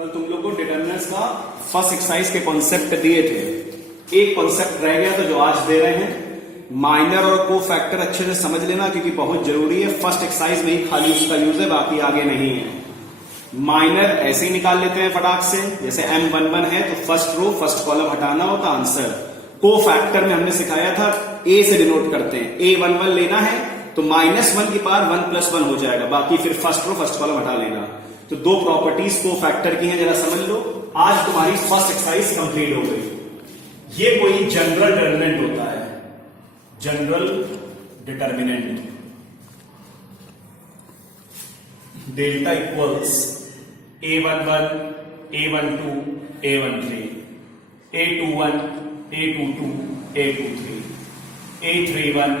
कल तुम लोग को डिटरमिनेंट्स का फर्स्ट एक्सरसाइज के कॉन्सेप्ट दिए थे, एक कॉन्सेप्ट रह गया तो जो आज दे रहे हैं। माइनर और को फैक्टर अच्छे से समझ लेना क्योंकि बहुत जरूरी है। फर्स्ट एक्सरसाइज में ही खाली उसका यूज है, बाकी आगे नहीं है। माइनर ऐसे ही निकाल लेते हैं फटाक से, जैसे M11 है तो फर्स्ट रो फर्स्ट कॉलम हटाना होता आंसर। को फैक्टर में हमने सिखाया था ए से डिनोट करते हैं। A11 लेना है तो -1 की पावर 1 + 1 हो जाएगा, बाकी फिर फर्स्ट रो फर्स्ट कॉलम हटा लेना। तो दो प्रॉपर्टीज को फैक्टर की हैं, जरा समझ लो। आज तुम्हारी फर्स्ट एक्सरसाइज कंप्लीट हो गई। ये कोई जनरल डिटरमिनेंट होता है, general determinant. Delta equals A11, A12, A13, A21, A22, A23, A31,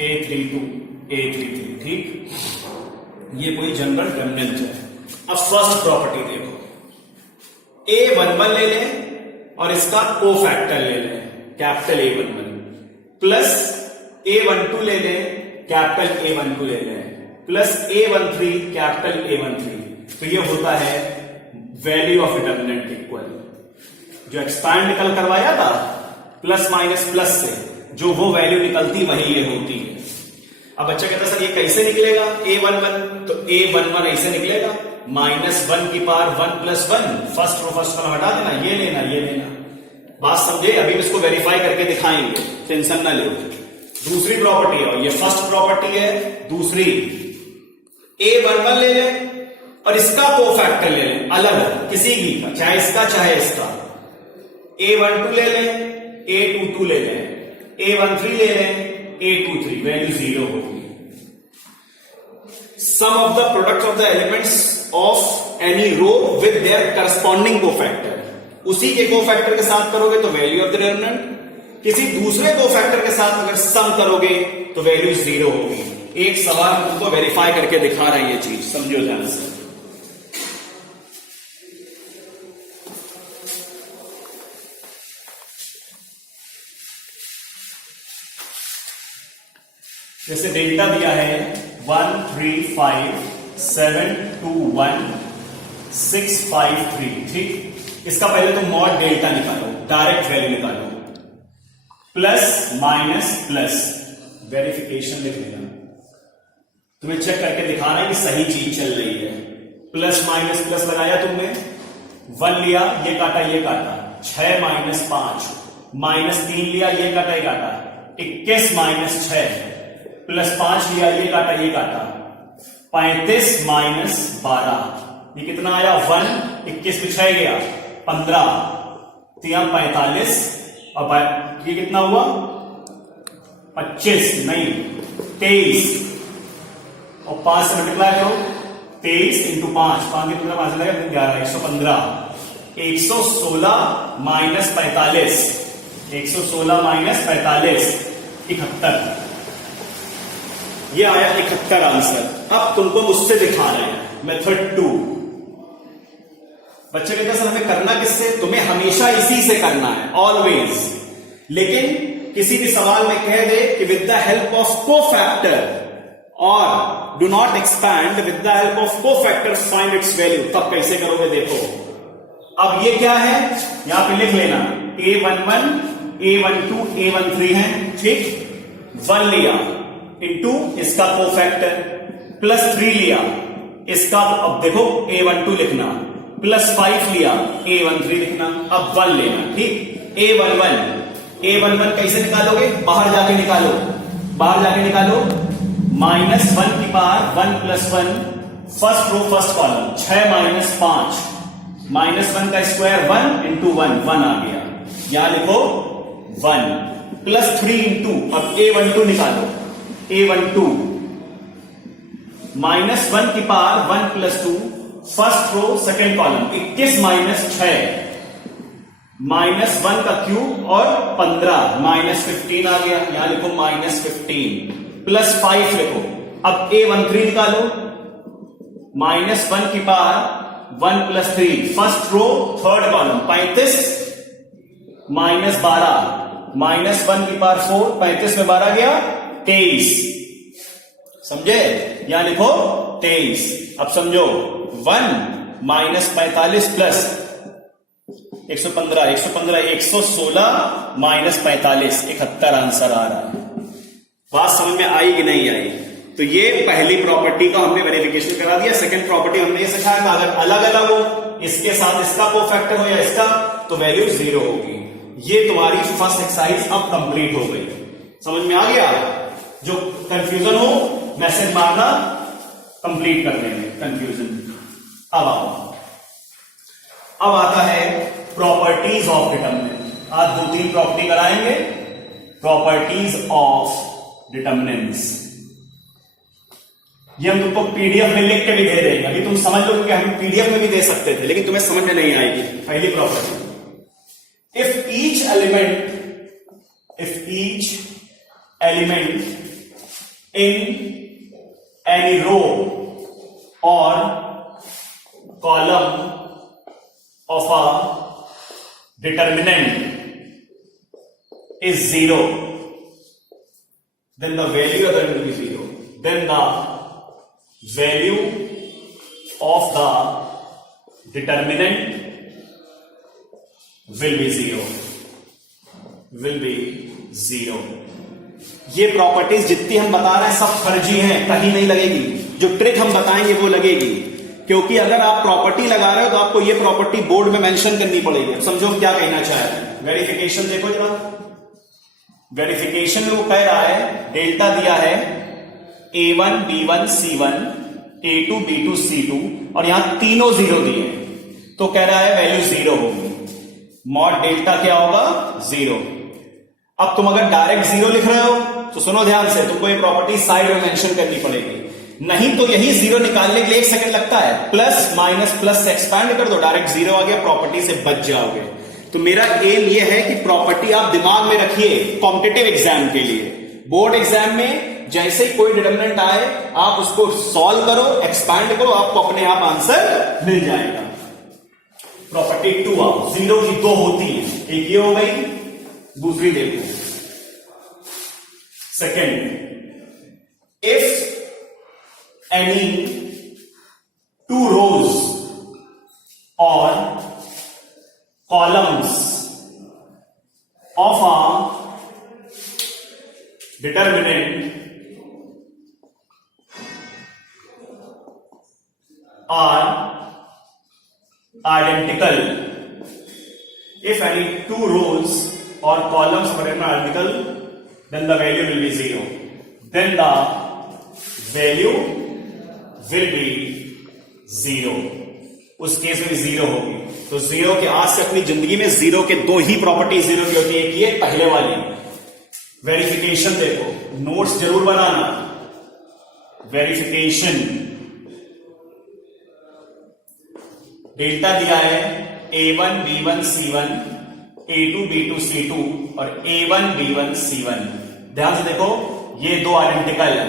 A32, A33। ठीक, ये कोई जनरल डिटरमिनेंट है। अब फर्स्ट प्रॉपर्टी देखो, A11 ले लें और इसका को फैक्टर ले लें कैपिटल A11, प्लस A12 ले लें कैपिटल A12 ले लें, प्लस A13 कैपिटल A13। तो ये होता है वैल्यू ऑफ डिटरमिनेंट इक्वल। जो एक्सपैंड निकल करवाया था प्लस माइनस प्लस से, जो वो वैल्यू निकलती वही ये होती है। अब बच्चा कहता है सर ये कैसे निकलेगा A11, तो A11 ऐसे निकलेगा -1 की power 1 + 1, first row first column हटा देना, ये लेना ये लेना। बात समझे? अभी इसको वेरीफाई करके दिखाएंगे, टेंशन ना लो। दूसरी प्रॉपर्टी है, ये फर्स्ट प्रॉपर्टी है। दूसरी A11 ले लें और इसका को फैक्टर ले लें अलग, किसी भी का, चाहे इसका चाहे इसका। A12 ले लें, A22 ले लें, A13 ले लें, A23, वैल्यू 0 होगी। Sum of the product of the elements of any row with their corresponding cofactor. उसी के कोफैक्टर के साथ करोगे तो वैल्यू ऑफ द डिटरमिनेंट, किसी दूसरे कोफैक्टर के साथ अगर सम करोगे तो वैल्यू 0 होगी। एक सवाल तुमको वेरीफाई करके दिखा रहा है, ये चीज समझो ध्यान से। जैसे डेल्टा दिया है 1 3 5 7 2 1 6 5 3। ठीक, इसका पहले तो मॉड डेल्टा निकालो, डायरेक्ट वैल्यू निकालो, प्लस माइनस प्लस, वेरिफिकेशन लिख लेना। तुम्हें चेक करके दिखा रहा है कि सही चीज चल रही है। प्लस माइनस प्लस लगाया तुमने, 1 लिया, ये काटा ये काटा, 6 - 5, -3 लिया, ये काटा ये काटा, 21 - 6, प्लस 5 लिया, ये काटा ये काटा, 35 - 12, ये कितना आया 1, 21 में 6 गया 15, तो यहां 45, और ये कितना हुआ 25 नहीं 23, और 5 से मल्टीप्लाई करो, 23 × 5, 5 कितना 5 लगेगा 11, 115, 116 - 45, 116 - 45, 71। ये आया 71 आंसर। अब तुमको मुझसे दिखा रहे हैं मेथड 2। बच्चे कहते हैं सर हमें करना किससे? तुम्हें हमेशा इसी से करना है, ऑलवेज। लेकिन किसी भी सवाल में कह दे कि with the help of cofactor और do not expand, with the help of cofactor find its value, तब कैसे करोगे देखो। अब ये क्या है, यहां पे लिख लेना A11, A12, A13 है। ठीक, 1 लिया इंटू इसका कोफैक्टर, प्लस 3 लिया इसका, अब देखो A12 लिखना, प्लस 5 लिया A13 लिखना, अब 1 लेना। ठीक, A11 कैसे निकालोगे? बाहर जाके निकालो, बाहर जाके निकालो, -1 की power 1 + 1, first row first column, 6 - 5, -1 का स्क्वायर 1 × 1 आ गया, यहां लिखो 1, प्लस 3 इंटू, अब A12 निकालो, A12 -1 की power 1 + 2, first row second column, 21 - 6, -1 का क्यूब और 15, -15 आ गया, यहां लिखो -15, प्लस 5 लिखो। अब A13 निकालो, -1 की power 1 + 3, first row third column, 35 - 12, -1 की पावर 4, 35 में 12 गया 23, समझे? यहां लिखो 23। अब समझो 1 -45 प्लस 115, 116 -45, 71 आंसर आ रहा है। बात समझ में आई कि नहीं आई? तो ये पहली प्रॉपर्टी का हमने वेरिफिकेशन करा दिया। सेकंड प्रॉपर्टी हमने ये सिखाया था, अगर अलग अलग हो, इसके साथ इसका कोफैक्टर हो या इसका, तो वैल्यू 0 होगी। ये तुम्हारी फर्स्ट एक्सरसाइज अब कंप्लीट हो गई। समझ में आ गया? जो कंफ्यूजन हो मैसेज मारना, कंप्लीट कर देंगे कंफ्यूजन। अब आता है प्रॉपर्टीज ऑफ डिटर्मिनेंट। आज 2-3 प्रॉपर्टी कराएंगे, प्रॉपर्टीज ऑफ डिटर्मिनेंट्स। ये हम तुमको पीडीएफ में लिख के भी दे देंगे। अभी तुम समझ लो कि हम पीडीएफ में भी दे सकते थे, लेकिन तुम्हें समझ में नहीं आएगी। पहली property, if each element in any row और column of a determinant is 0, then the value of that will be 0. Then the value of the determinant will be 0. Will be 0. ये प्रॉपर्टीज जितनी हम बता रहे हैं सब फर्जी हैं, कहीं नहीं लगेगी। जो ट्रिक हम बताएंगे वो लगेगी, क्योंकि अगर आप प्रॉपर्टी लगा रहे हो तो आपको ये प्रॉपर्टी बोर्ड में मेंशन करनी पड़ेगी। अब समझो क्या कहना चाह रहे हैं। वेरिफिकेशन देखो जरा, वेरिफिकेशन वो कह रहा है, डेल्टा दिया है A1 B1 C1 A2 B2 C2 और यहां तीनों 0 दिए हैं, तो कह रहा है वैल्यू 0 होगी। मॉड डेल्टा क्या होगा? 0। अब तुम अगर डायरेक्ट 0 लिख रहे हो तो सुनो ध्यान से, तुमको ये प्रॉपर्टी साइड में मेंशन करनी पड़ेगी, नहीं तो यही 0 निकालने के लिए 1 सेकंड लगता है। प्लस माइनस प्लस से एक्सपैंड कर दो, डायरेक्ट 0 आ गया, प्रॉपर्टी से बच जाओगे। तो मेरा एम यह है कि प्रॉपर्टी आप दिमाग में रखिए कॉम्पिटिटिव एग्जाम के लिए। बोर्ड एग्जाम में जैसे ही कोई डिटरमिनेंट आए आप उसको सॉल्व करो, एक्सपैंड करो, आपको अपने आप आंसर मिल जाएगा। प्रॉपर्टी 2 आओ, 0 की 2 होती है, एक ये हो गई, दूसरी देखो second, if any 2 rows or columns of a determinant are identical. If any 2 rows or columns of a determinant are identical, then the value will be 0. Then the value will be 0। उस case में 0 होगी। तो 0 के आज से अपनी जिंदगी में 0 के 2 ही प्रॉपर्टी 0 की होती है। एक ये पहले वाली वेरिफिकेशन देखो, नोट्स जरूर बनाना। वेरिफिकेशन डेल्टा दिया है A1 B1 C1 A2 B2 C2 और A1 B1 C1। ध्यान से देखो, ये 2 आइडेंटिकल है,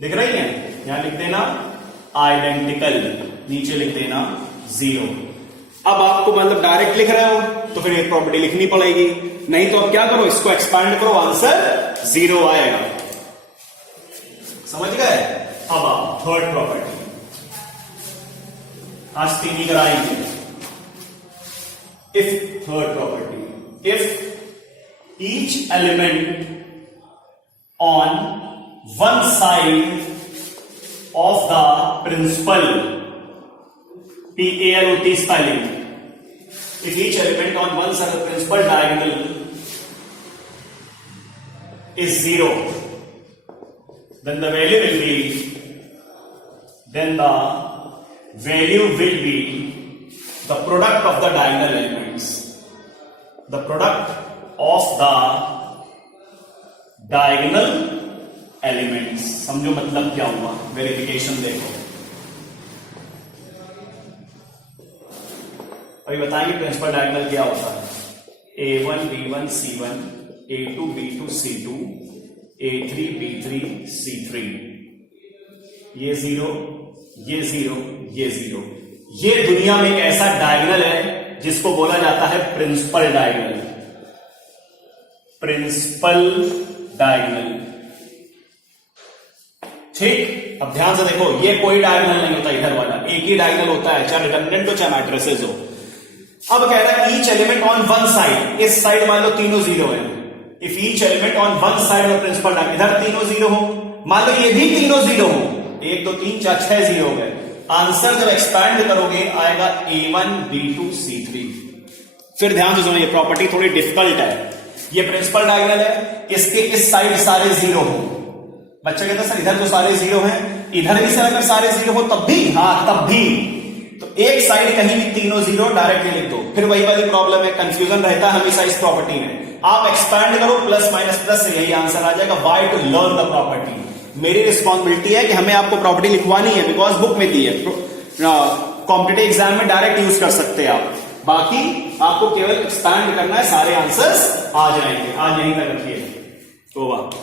दिख रही है? यहां लिख देना आइडेंटिकल, नीचे लिख देना 0। अब आपको मतलब डायरेक्ट लिख रहे हो तो फिर एक प्रॉपर्टी लिखनी पड़ेगी, नहीं तो अब क्या करो, इसको एक्सपैंड करो, आंसर 0 आएगा। समझ गए? अब आप थर्ड प्रॉपर्टी, आज 3 ही कराएंगे। If third property, if each element on one side of the principal, PALOT spelling, if each element on one side of the principal diagonal is 0, then the value will be the product of the diagonal elements. The product of the diagonal elements. समझो मतलब क्या हुआ, verification देखो। अभी बताएंगे principal diagonal क्या होता है। A1 B1 C1 A2 B2 C2 A3 B3 C3, ये 0 ये 0 ये 0। ये दुनिया में एक ऐसा डायगोनल है जिसको बोला जाता है प्रिंसिपल डायगोनल। प्रिंसिपल डायगोनल, ठीक। अब ध्यान से देखो, ये कोई डायगोनल नहीं होता इधर वाला, एक ही डायगोनल होता है, चाहे रिडंडेंट हो चाहे मैट्रिसेस हो। अब कह रहा है each element on one side, इस साइड मान लो तीनों जीरो है। If each element on one side of principal diagonal, इधर तीनों जीरो हो, मान लो ये भी तीनों जीरो हो, 1 2 3 4 6 जीरो हो गए। आंसर जब एक्सपैंड करोगे आएगा A1 B2 C3। फिर ध्यान से सुनो, ये प्रॉपर्टी थोड़ी डिफिकल्ट है। ये प्रिंसिपल डायगोनल है, इसके इस साइड सारे जीरो हो। बच्चे कहते हैं सर इधर तो सारे जीरो हैं, इधर भी सर अगर सारे जीरो हो तब भी, हाँ तब भी, तो एक साइड कहीं भी तीनों जीरो डायरेक्टली लिख दो। फिर वही वाली प्रॉब्लम है, कंफ्यूजन रहता है हमेशा इस प्रॉपर्टी में। आप एक्सपैंड करो, प्लस माइनस प्लस से यही आंसर आ जाएगा। Why to learn the property. मेरी रिस्पॉन्सिबिलिटी है कि हमें आपको प्रॉपर्टी लिखवानी है, बिकॉज बुक में दी है। कॉम्पिटिटिव एग्जाम में डायरेक्ट यूज कर सकते हैं आप, बाकी आपको केवल एक्सपैंड करना है, सारे आंसर्स आ जाएंगे। आज यहीं तक रखिए। तो वाह।